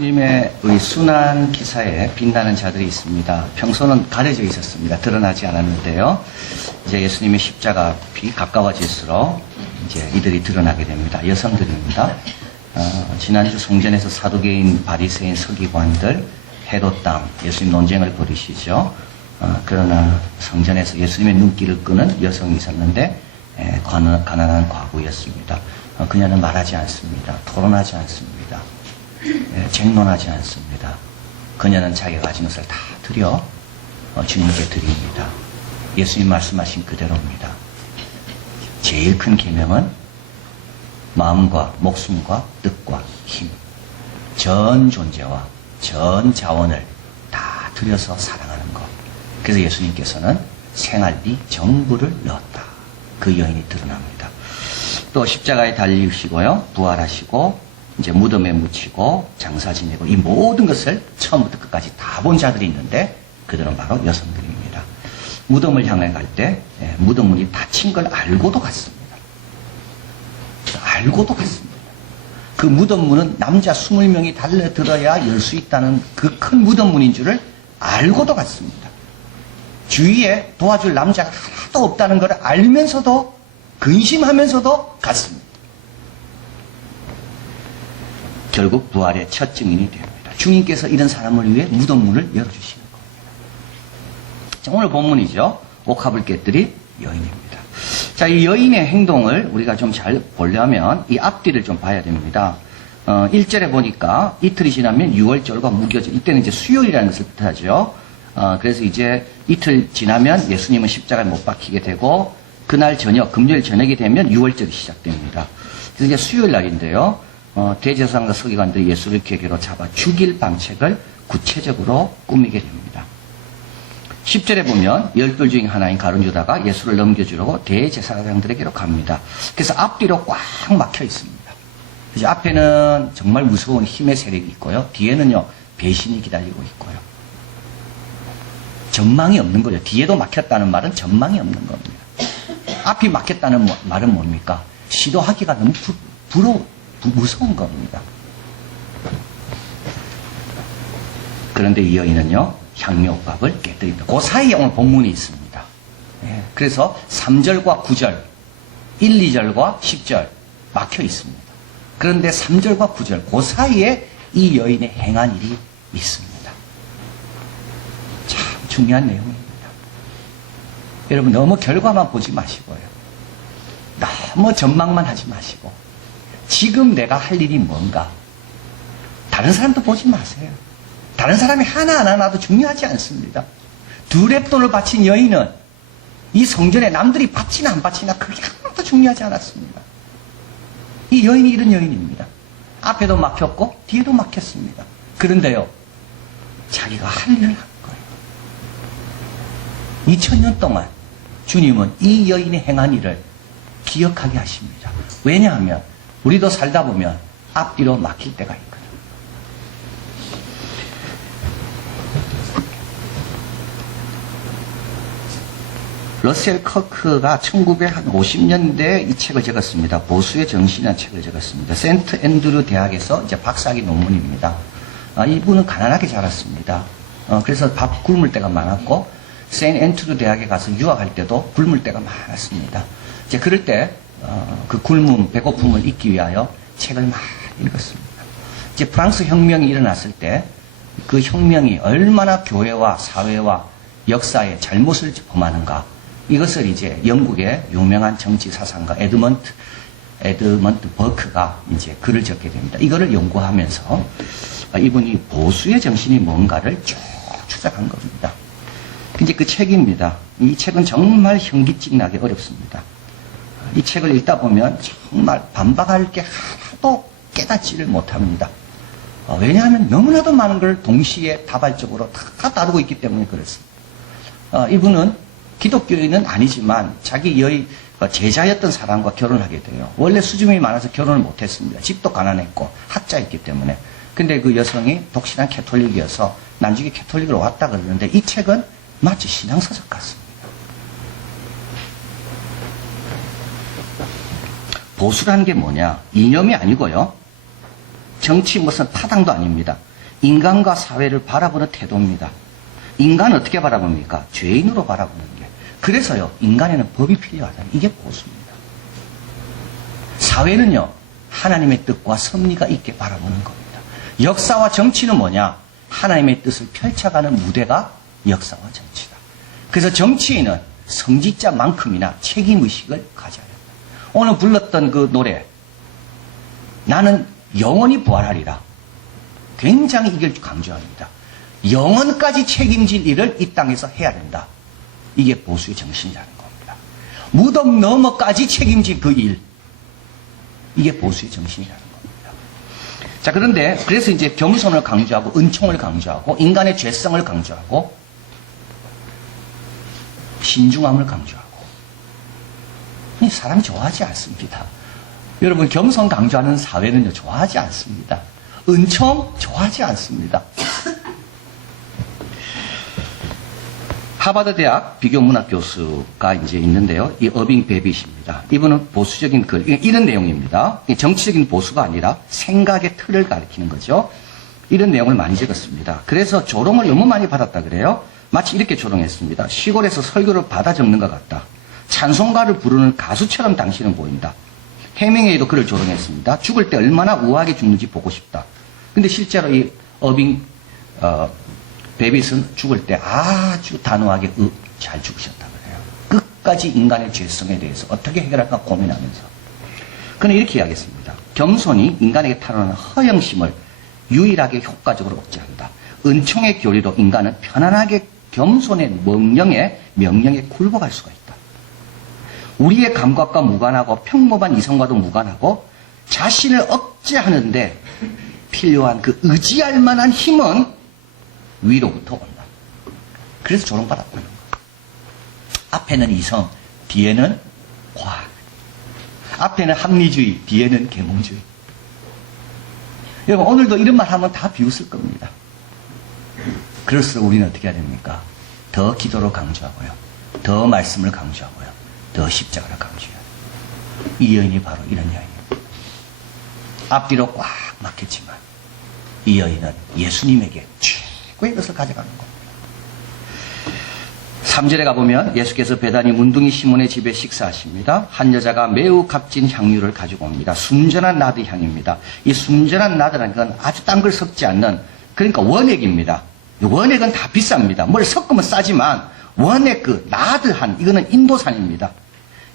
예수님의 순환 기사에 빛나는 자들이 있습니다. 평소는 가려져 있었습니다. 드러나지 않았는데요. 이제 예수님의 십자가 앞이 가까워질수록 이제 이들이 드러나게 됩니다. 여성들입니다. 지난주 성전에서 사두개인, 바리새인, 서기관들, 헤롯 땅 예수님 논쟁을 벌이시죠. 그러나 성전에서 예수님의 눈길을 끄는 여성이 있었는데 가난한 과부였습니다. 그녀는 말하지 않습니다. 토론하지 않습니다. 쟁론하지 않습니다. 그녀는 자기가 가진 것을 다 드려 주님께 드립니다. 예수님 말씀하신 그대로입니다. 제일 큰 계명은 마음과 목숨과 뜻과 힘, 전 존재와 전 자원을 다 들여서 사랑하는 것. 그래서 예수님께서는 생활비 전부를 넣었다. 그 여인이 드러납니다. 또 십자가에 달리시고요, 부활하시고 이제 무덤에 묻히고 장사 지내고 이 모든 것을 처음부터 끝까지 다 본 자들이 있는데 그들은 바로 여성들입니다. 무덤을 향해 갈 때 무덤 문이 닫힌 걸 알고도 갔습니다. 알고도 갔습니다. 그 무덤 문은 남자 20명이 달려들어야 열 수 있다는 그 큰 무덤 문인 줄을 알고도 갔습니다. 주위에 도와줄 남자가 하나도 없다는 걸 알면서도 근심하면서도 갔습니다. 결국 부활의 첫 증인이 됩니다. 주님께서 이런 사람을 위해 무덤 문을 열어주시는 겁니다. 자, 오늘 본문이죠. 옥합을 깨뜨린 여인입니다. 자, 이 여인의 행동을 우리가 좀 잘 보려면 이 앞뒤를 좀 봐야 됩니다. 1절에 보니까 이틀이 지나면 유월절과 무교절, 이때는 이제 수요일이라는 것을 뜻하죠. 그래서 이제 이틀 지나면 예수님은 십자가에 못 박히게 되고 그날 저녁, 금요일 저녁이 되면 유월절이 시작됩니다. 그래서 이제 수요일 날인데요. 대제사장과 서기관들이 예수를 계계로 잡아 죽일 방책을 구체적으로 꾸미게 됩니다. 10절에 보면 12 중에 하나인 가룟 유다가 예수를 넘겨주려고 대제사장들에게로 갑니다. 그래서 앞뒤로 꽉 막혀 있습니다. 그래서 앞에는 정말 무서운 힘의 세력이 있고요. 뒤에는요, 배신이 기다리고 있고요. 전망이 없는 거죠. 뒤에도 막혔다는 말은 전망이 없는 겁니다. 앞이 막혔다는 말은 뭡니까? 시도하기가 너무 무서운 겁니다. 그런데 이 여인은요, 향료밥을 깨뜨립니다. 그 사이에 오늘 본문이 있습니다. 그래서 3절과 9절, 1, 2절과 10절 막혀 있습니다. 그런데 3절과 9절, 그 사이에 이 여인의 행한 일이 있습니다. 참 중요한 내용입니다. 여러분, 너무 결과만 보지 마시고요. 너무 전망만 하지 마시고, 지금 내가 할 일이 뭔가, 다른 사람도 보지 마세요. 다른 사람이 하나하나 놔도 중요하지 않습니다. 2렙돈을 바친 여인은 이 성전에 남들이 바치나 안 바치나 그게 하나도 중요하지 않았습니다. 이 여인이 이런 여인입니다. 앞에도 막혔고 뒤에도 막혔습니다. 그런데요, 자기가 할 일을 한 거예요. 2000년 동안 주님은 이 여인의 행한 일을 기억하게 하십니다. 왜냐하면 우리도 살다 보면 앞뒤로 막힐 때가 있거든요. 러셀 커크가 1950년대에 이 책을 적었습니다. 보수의 정신이라는 책을 적었습니다. 센트 앤드류 대학에서 이제 박사학위 논문입니다. 이분은 가난하게 자랐습니다. 그래서 밥 굶을 때가 많았고, 세인트 앤드류 대학에 가서 유학할 때도 굶을 때가 많았습니다. 이제 그럴 때, 그 굶음, 배고픔을 잊기 위하여 책을 많이 읽었습니다. 이제 프랑스 혁명이 일어났을 때, 그 혁명이 얼마나 교회와 사회와 역사에 잘못을 범하는가, 이것을 이제 영국의 유명한 정치 사상가 에드먼트 버크가 이제 글을 적게 됩니다. 이거를 연구하면서 이분이 보수의 정신이 뭔가를 쭉 추적한 겁니다. 이제 그 책입니다. 이 책은 정말 현기증나게 어렵습니다. 이 책을 읽다 보면 정말 반박할 게 하나도 깨닫지를 못합니다. 왜냐하면 너무나도 많은 걸 동시에 다발적으로 다 다루고 있기 때문에 그렇습니다. 이분은 기독교인은 아니지만 자기 제자였던 사람과 결혼하게 돼요. 원래 수줍음이 많아서 결혼을 못했습니다. 집도 가난했고 학자였기 때문에. 근데 그 여성이 독실한 캐톨릭이어서 나중에 캐톨릭으로 왔다 그러는데 이 책은 마치 신앙서적 같습니다. 보수라는 게 뭐냐? 이념이 아니고요. 정치 무슨 타당도 아닙니다. 인간과 사회를 바라보는 태도입니다. 인간은 어떻게 바라봅니까? 죄인으로 바라보는 게. 그래서요, 인간에는 법이 필요하다. 이게 보수입니다. 사회는요, 하나님의 뜻과 섭리가 있게 바라보는 겁니다. 역사와 정치는 뭐냐? 하나님의 뜻을 펼쳐가는 무대가 역사와 정치다. 그래서 정치인은 성직자만큼이나 책임의식을 가져야 합니다. 오늘 불렀던 그 노래, 나는 영원히 부활하리라. 굉장히 이걸 강조합니다. 영원까지 책임질 일을 이 땅에서 해야 된다. 이게 보수의 정신이라는 겁니다. 무덤 너머까지 책임질 그 일. 이게 보수의 정신이라는 겁니다. 자, 그런데 그래서 이제 겸손을 강조하고 은총을 강조하고 인간의 죄성을 강조하고 신중함을 강조하고 사람이 좋아하지 않습니다. 여러분, 겸손 강조하는 사회는요, 좋아하지 않습니다. 은총 좋아하지 않습니다. 하버드 대학 비교문학 교수가 이제 있는데요. 이 어빙 베빗입니다. 이분은 보수적인 글, 이런 내용입니다. 정치적인 보수가 아니라 생각의 틀을 가리키는 거죠. 이런 내용을 많이 적었습니다. 그래서 조롱을 너무 많이 받았다 그래요. 마치 이렇게 조롱했습니다. 시골에서 설교를 받아 적는 것 같다. 찬송가를 부르는 가수처럼 당신은 보인다. 해밍웨이도 그를 조롱했습니다. 죽을 때 얼마나 우아하게 죽는지 보고 싶다. 근데 실제로 이 어빙 베빗은 죽을 때 아주 단호하게 잘 죽으셨다 그래요. 끝까지 인간의 죄성에 대해서 어떻게 해결할까 고민하면서. 그는 이렇게 이야기했습니다. 겸손이 인간에게 타오르는 허영심을 유일하게 효과적으로 억제한다. 은총의 교리로 인간은 편안하게 겸손의 명령에 굴복할 수가 있다. 우리의 감각과 무관하고 평범한 이성과도 무관하고 자신을 억제하는데 필요한 그 의지할 만한 힘은 위로부터 온다. 그래서 조롱받았다는 거예요. 앞에는 이성, 뒤에는 과학. 앞에는 합리주의, 뒤에는 계몽주의. 여러분, 오늘도 이런 말 하면 다 비웃을 겁니다. 그럴수록 우리는 어떻게 해야 됩니까? 더 기도를 강조하고요. 더 말씀을 강조하고요. 더 십자가를 강조해야 돼요. 이 여인이 바로 이런 여인입니다. 앞뒤로 꽉 막혔지만 이 여인은 예수님에게 최고의 것을 가져가는 겁니다. 3절에 가보면 예수께서 베다니 문둥이 시몬의 집에 식사하십니다. 한 여자가 매우 값진 향유를 가지고 옵니다. 순전한 나드 향입니다. 이 순전한 나드라는 건 아주 딴 걸 섞지 않는, 그러니까 원액입니다. 원액은 다 비쌉니다. 뭘 섞으면 싸지만 원액 그 나드한, 이거는 인도산입니다.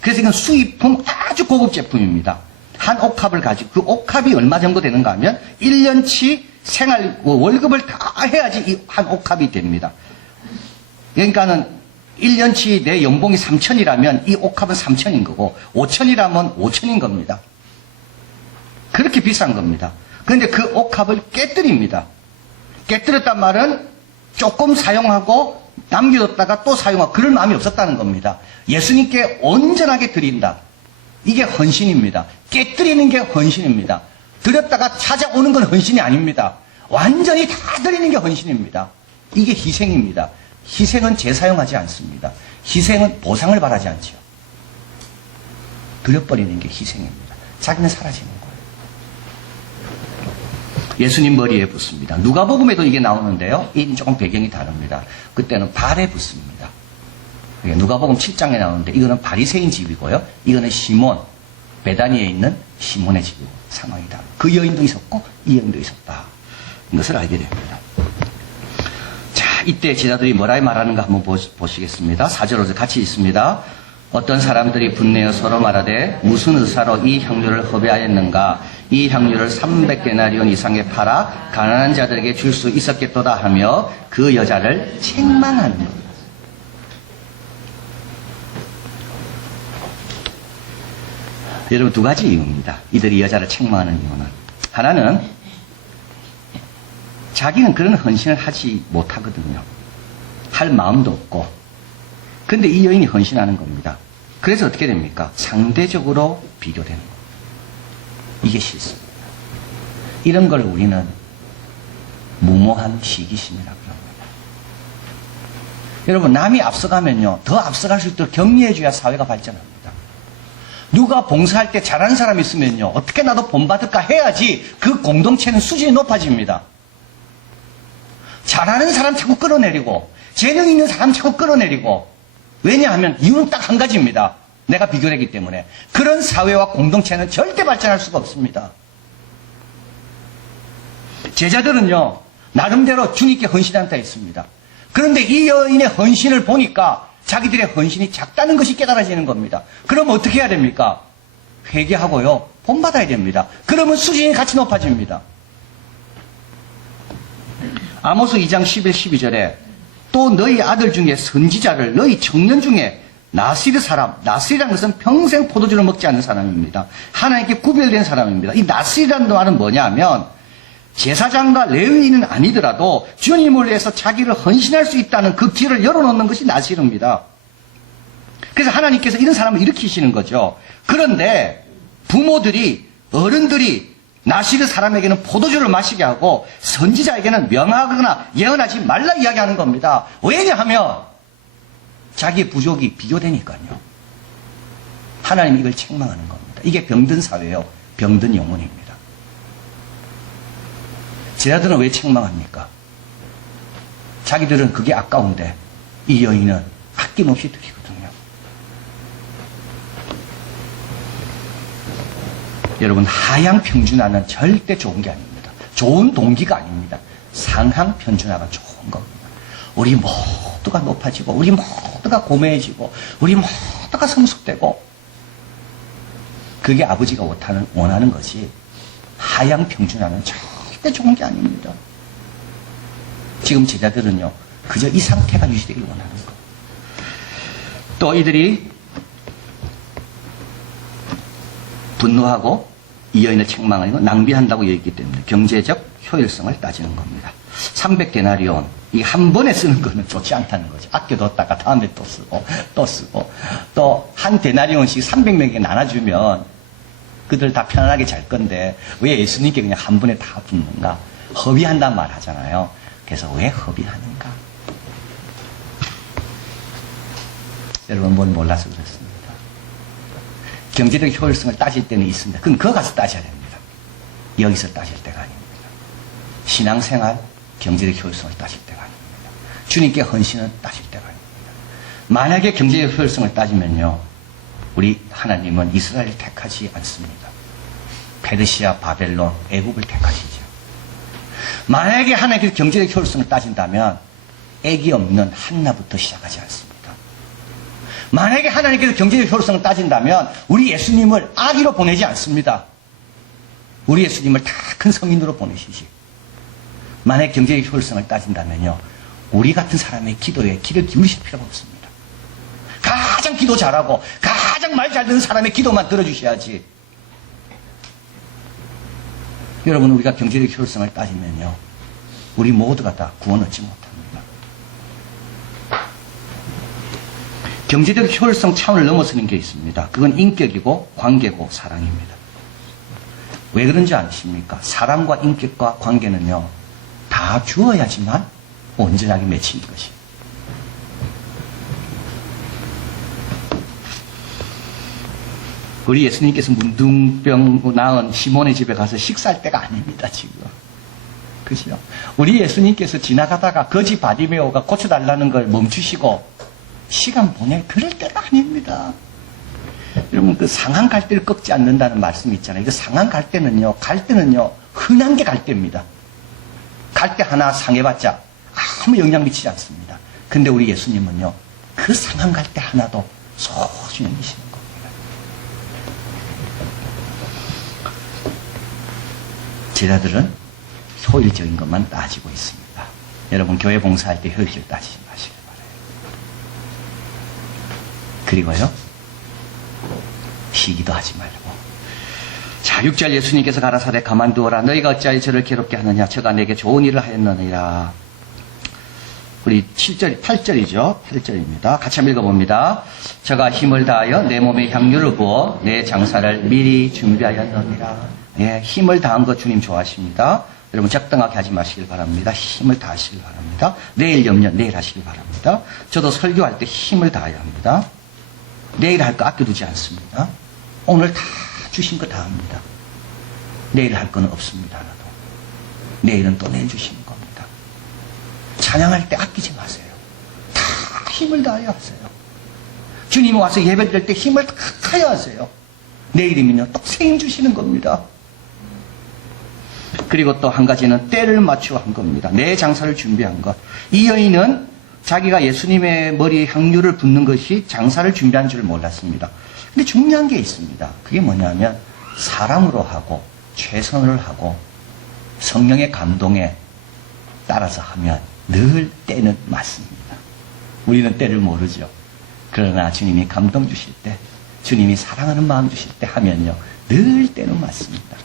그래서 이건 수입품 아주 고급 제품입니다. 한 옥합을 가지고, 그 옥합이 얼마 정도 되는가 하면 1년치 생활 월급을 다 해야지 이 한 옥합이 됩니다. 그러니까는 1년치 내 연봉이 3,000이라면 이 옥합은 3,000인 거고 5,000이라면 5,000인 겁니다. 그렇게 비싼 겁니다. 그런데 그 옥합을 깨뜨립니다. 깨뜨렸단 말은 조금 사용하고 남겨뒀다가 또 사용하고 그럴 마음이 없었다는 겁니다. 예수님께 온전하게 드린다. 이게 헌신입니다. 깨뜨리는 게 헌신입니다. 드렸다가 찾아오는 건 헌신이 아닙니다. 완전히 다 드리는 게 헌신입니다. 이게 희생입니다. 희생은 재사용하지 않습니다. 희생은 보상을 바라지 않죠. 드려버리는 게 희생입니다. 자기는 사라지는 거예요. 예수님 머리에 붓습니다. 누가복음에도 이게 나오는데요. 이 조금 배경이 다릅니다. 그때는 발에 붓습니다. 누가복음 7장에 나오는데 이거는 바리새인 집이고요. 이거는 시몬, 베다니에 있는 시몬의 집이고 상황이 다르고 그 여인도 있었고 이 여인도 있었다. 이것을 알게 됩니다. 자, 이때 제자들이 뭐라 말하는가 한번 보시겠습니다. 4절 5절 같이 있습니다. 어떤 사람들이 분내어 서로 말하되 무슨 의사로 이 향유를 허비하였는가? 이 향유를 300데나리온 이상에 팔아 가난한 자들에게 줄 수 있었겠도다 하며 그 여자를 책망하는 것. 여러분, 두 가지 이유입니다. 이들이 여자를 책망하는 이유는. 하나는 자기는 그런 헌신을 하지 못하거든요. 할 마음도 없고. 근데 이 여인이 헌신하는 겁니다. 그래서 어떻게 됩니까? 상대적으로 비교되는 겁니다. 이게 실수입니다. 이런 걸 우리는 무모한 시기심이라고 합니다. 여러분, 남이 앞서가면요, 더 앞서갈 수 있도록 격려해줘야 사회가 발전합니다. 누가 봉사할 때 잘하는 사람이 있으면요, 어떻게 나도 본받을까 해야지 그 공동체는 수준이 높아집니다. 잘하는 사람 자꾸 끌어내리고 재능 있는 사람 자꾸 끌어내리고 왜냐하면 이유는 딱 한 가지입니다. 내가 비교되기 때문에. 그런 사회와 공동체는 절대 발전할 수가 없습니다. 제자들은요 나름대로 주님께 헌신한다 했습니다. 그런데 이 여인의 헌신을 보니까 자기들의 헌신이 작다는 것이 깨달아지는 겁니다. 그럼 어떻게 해야 됩니까? 회개하고요 본받아야 됩니다. 그러면 수준이 같이 높아집니다. 아모스 2장 11, 12절에 또 너희 아들 중에 선지자를 너희 청년 중에 나시르 사람, 나시르라는 것은 평생 포도주를 먹지 않는 사람입니다. 하나님께 구별된 사람입니다. 이 나시르라는 말은 뭐냐면 제사장과 레위인은 아니더라도 주님을 위해서 자기를 헌신할 수 있다는 그 길을 열어놓는 것이 나시르입니다. 그래서 하나님께서 이런 사람을 일으키시는 거죠. 그런데 부모들이, 어른들이 나시르 사람에게는 포도주를 마시게 하고 선지자에게는 명하거나 예언하지 말라 이야기하는 겁니다. 왜냐하면 자기의 부족이 비교되니까요. 하나님이 이걸 책망하는 겁니다. 이게 병든 사회요. 병든 영혼입니다. 제자들은 왜 책망합니까? 자기들은 그게 아까운데 이 여인은 아낌없이 드리거든요. 여러분 하향 평준화는 절대 좋은 게 아닙니다. 좋은 동기가 아닙니다. 상향 평준화가 좋은 겁니다. 우리 모두가 높아지고 우리 모두가 고매해지고 우리 모두가 성숙되고 그게 아버지가 원하는 것이 하향 평준화는 절대 좋은 게 아닙니다. 지금 제자들은요 그저 이 상태가 유지되길 원하는 거. 또 이들이 분노하고 이 여인을 책망하는 건 낭비한다고 얘기했기 때문에 경제적 효율성을 따지는 겁니다. 300데나리온 이 한 번에 쓰는 거는 좋지 않다는 거죠. 아껴뒀다가 다음에 또 쓰고 또 한 데나리온씩 300명에게 나눠주면 그들 다 편안하게 잘 건데 왜 예수님께 그냥 한 번에 다 붓는가? 허비한단 말 하잖아요. 그래서 왜 허비하는가? 여러분 뭘 몰라서 그렇습니다. 경제적 효율성을 따질 때는 있습니다. 그건 거기 가서 따져야 됩니다. 여기서 따질 때가 아닙니다. 신앙생활, 경제적 효율성을 따질 때가 아닙니다. 주님께 헌신을 따질 때가 아닙니다. 만약에 경제적 효율성을 따지면요, 우리 하나님은 이스라엘을 택하지 않습니다. 페르시아, 바벨론, 애국을 택하시죠. 만약에 하나님께서 경제적 효율성을 따진다면 애기 없는 한나부터 시작하지 않습니다. 만약에 하나님께서 경제적 효율성을 따진다면 우리 예수님을 아기로 보내지 않습니다. 우리 예수님을 다 큰 성인으로 보내시지. 만약에 경제적 효율성을 따진다면요, 우리 같은 사람의 기도에 귀를 기울이실 필요가 없습니다. 가장 기도 잘하고 가장 말 잘 듣는 사람의 기도만 들어주셔야지. 여러분, 우리가 경제적 효율성을 따지면요, 우리 모두가 다 구원 얻지 못합니다. 경제적 효율성 차원을 넘어서는 게 있습니다. 그건 인격이고 관계고 사랑입니다. 왜 그런지 아십니까? 사랑과 인격과 관계는요, 다 주어야지만 온전하게 맺히는 것이. 우리 예수님께서 문둥병 낳은 시몬의 집에 가서 식사할 때가 아닙니다, 지금. 그죠? 우리 예수님께서 지나가다가 거지 바디메오가 고쳐달라는 걸 멈추시고 시간 보낼 그럴 때가 아닙니다. 여러분, 그 상한 갈대를 꺾지 않는다는 말씀이 있잖아요. 그 상한 갈대는요, 흔한 게 갈대입니다. 갈대 하나 상해봤자 아무 영향 미치지 않습니다. 근데 우리 예수님은요, 그 상한 갈대 하나도 소중히 여기시는 겁니다. 제자들은 효율적인 것만 따지고 있습니다. 여러분, 교회 봉사할 때 효율적 따지지 마시길 바라요. 그리고요, 시기도 하지 말고. 자, 6절 예수님께서 가라사대 가만두어라. 너희가 어찌하여 저를 괴롭게 하느냐. 저가 내게 좋은 일을 하였느니라. 우리 8절이죠. 8절입니다. 같이 한번 읽어봅니다. 저가 힘을 다하여 내 몸에 향유를 부어 내 장사를 미리 준비하였느니라. 예, 힘을 다한 거 주님 좋아하십니다. 여러분 적당하게 하지 마시길 바랍니다. 힘을 다하시길 바랍니다. 내일 염려 내일 하시길 바랍니다. 저도 설교할 때 힘을 다해야 합니다. 내일 할 거 아껴두지 않습니다. 오늘 다 주신 거 다 합니다. 내일 할 거는 없습니다. 하나도. 내일은 또 내일 주시는 겁니다. 찬양할 때 아끼지 마세요. 다 힘을 다해야 하세요. 주님이 와서 예배드릴 때 힘을 다 다해야 하세요. 내일이면요 또 생 주시는 겁니다. 그리고 또 한 가지는 때를 맞추어 한 겁니다. 내 장사를 준비한 것. 이 여인은 자기가 예수님의 머리에 향유를 붓는 것이 장사를 준비한 줄 몰랐습니다. 근데 중요한 게 있습니다. 그게 뭐냐면 사랑으로 하고 최선을 하고 성령의 감동에 따라서 하면 늘 때는 맞습니다. 우리는 때를 모르죠. 그러나 주님이 감동 주실 때, 주님이 사랑하는 마음 주실 때 하면요 늘 때는 맞습니다.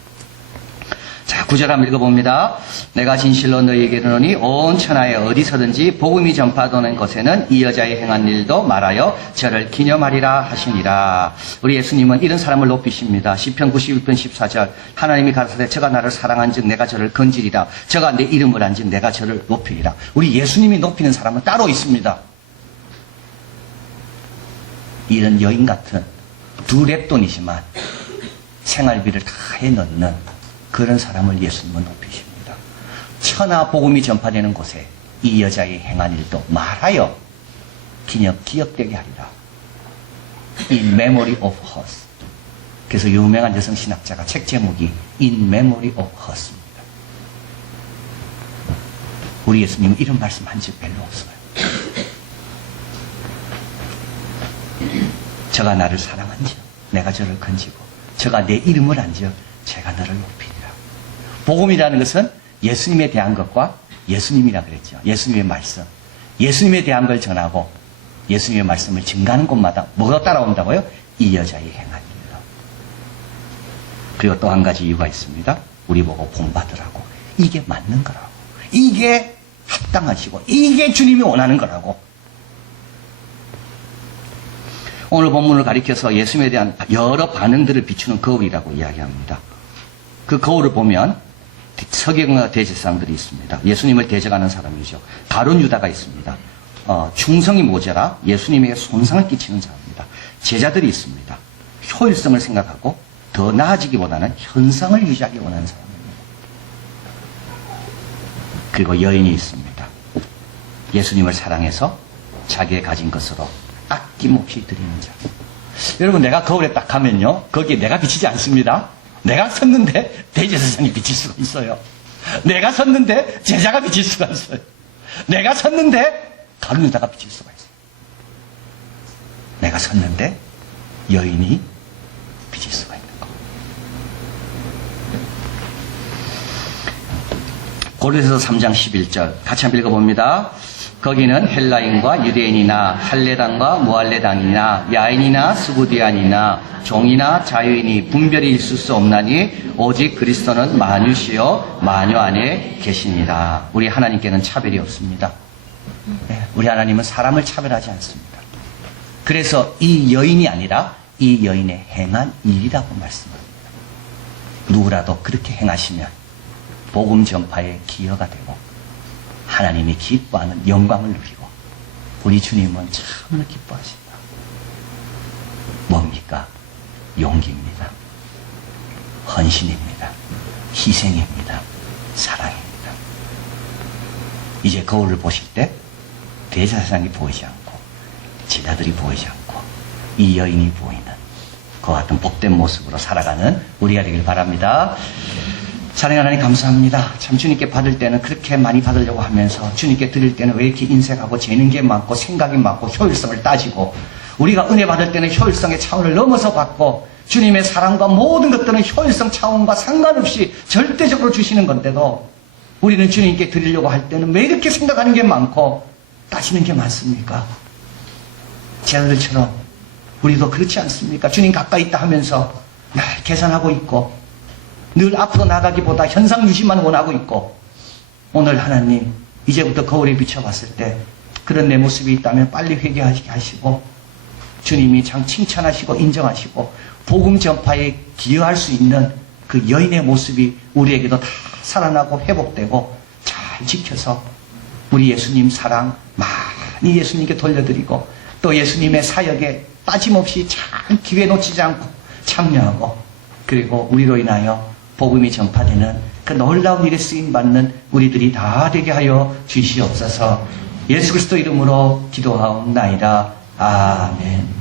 자, 9절 한번 읽어봅니다. 내가 진실로 너희에게 이르노니 온 천하에 어디서든지 복음이 전파되는 곳에는 이 여자의 행한 일도 말하여 저를 기념하리라 하시니라. 우리 예수님은 이런 사람을 높이십니다. 시편 91편 14절 하나님이 가라사대 저가 나를 사랑한즉 내가 저를 건지리라. 저가 내 이름을 안즉 내가 저를 높이리라. 우리 예수님이 높이는 사람은 따로 있습니다. 이런 여인 같은 두 랩돈이지만 생활비를 다 해넣는 그런 사람을 예수님은 높이십니다. 천하 복음이 전파되는 곳에 이 여자의 행한 일도 말하여 기억되게 하리라. In memory of hers. 그래서 유명한 여성 신학자가 책 제목이 In memory of hers입니다. 우리 예수님은 이런 말씀 한 적 별로 없어요. 저가 나를 사랑한즉 내가 저를 건지고 저가 내 이름을 안즉 제가 너를 높이리라. 복음이라는 것은 예수님에 대한 것과 예수님이라 그랬죠. 예수님의 말씀. 예수님에 대한 걸 전하고 예수님의 말씀을 증가하는 곳마다 뭐가 따라온다고요? 이 여자의 행한 일로. 그리고 또 한 가지 이유가 있습니다. 우리 보고 본받으라고. 이게 맞는 거라고. 이게 합당하시고 이게 주님이 원하는 거라고. 오늘 본문을 가리켜서 예수님에 대한 여러 반응들을 비추는 거울이라고 이야기합니다. 그 거울을 보면 서기관과 대제사장들이 있습니다. 예수님을 대적하는 사람이죠. 가룟 유다가 있습니다. 충성이 모자라 예수님에게 손상을 끼치는 사람입니다. 제자들이 있습니다. 효율성을 생각하고 더 나아지기보다는 현상을 유지하기 원하는 사람입니다. 그리고 여인이 있습니다. 예수님을 사랑해서 자기의 가진 것으로 아낌없이 드리는 자. 여러분, 내가 거울에 딱 가면요 거기에 내가 비치지 않습니다. 내가 섰는데 대제사장이 비칠 수가 있어요. 내가 섰는데 제자가 비칠 수가 있어요. 내가 섰는데 가룟 유다가 비칠 수가 있어요. 내가 섰는데 여인이 비칠 수가 있는 거. 고린도서 3장 11절 같이 한번 읽어봅니다. 거기는 헬라인과 유대인이나 할레당과 무할레당이나 야인이나 스구디안이나 종이나 자유인이 분별이 있을 수 없나니 오직 그리스도는 만유시요 만유 안에 계시니라. 우리 하나님께는 차별이 없습니다. 우리 하나님은 사람을 차별하지 않습니다. 그래서 이 여인이 아니라 이 여인의 행한 일이라고 말씀합니다. 누구라도 그렇게 행하시면 복음 전파의 기여가 되고 하나님이 기뻐하는 영광을 누리고 우리 주님은 참으로 기뻐하신다. 뭡니까? 용기입니다. 헌신입니다. 희생입니다. 사랑입니다. 이제 거울을 보실 때 대제사장이 보이지 않고 제자들이 보이지 않고 이 여인이 보이는 그와 같은 복된 모습으로 살아가는 우리가 되길 바랍니다. 사랑하는 하나님 감사합니다. 참 주님께 받을 때는 그렇게 많이 받으려고 하면서 주님께 드릴 때는 왜 이렇게 인색하고 재는 게 많고 생각이 많고 효율성을 따지고 우리가 은혜 받을 때는 효율성의 차원을 넘어서 받고 주님의 사랑과 모든 것들은 효율성 차원과 상관없이 절대적으로 주시는 건데도 우리는 주님께 드리려고 할 때는 왜 이렇게 생각하는 게 많고 따지는 게 많습니까? 제자들처럼 우리도 그렇지 않습니까? 주님 가까이 있다 하면서 날 계산하고 있고 늘 앞으로 나가기보다 현상 유지만 원하고 있고 오늘 하나님 이제부터 거울에 비춰봤을 때 그런 내 모습이 있다면 빨리 회개하게 하시고 주님이 참 칭찬하시고 인정하시고 복음 전파에 기여할 수 있는 그 여인의 모습이 우리에게도 다 살아나고 회복되고 잘 지켜서 우리 예수님 사랑 많이 예수님께 돌려드리고 또 예수님의 사역에 빠짐없이 잘 기회 놓치지 않고 참여하고 그리고 우리로 인하여 복음이 전파되는 그 놀라운 일에 쓰임받는 우리들이 다 되게 하여 주시옵소서. 예수 그리스도 이름으로 기도하옵나이다. 아멘.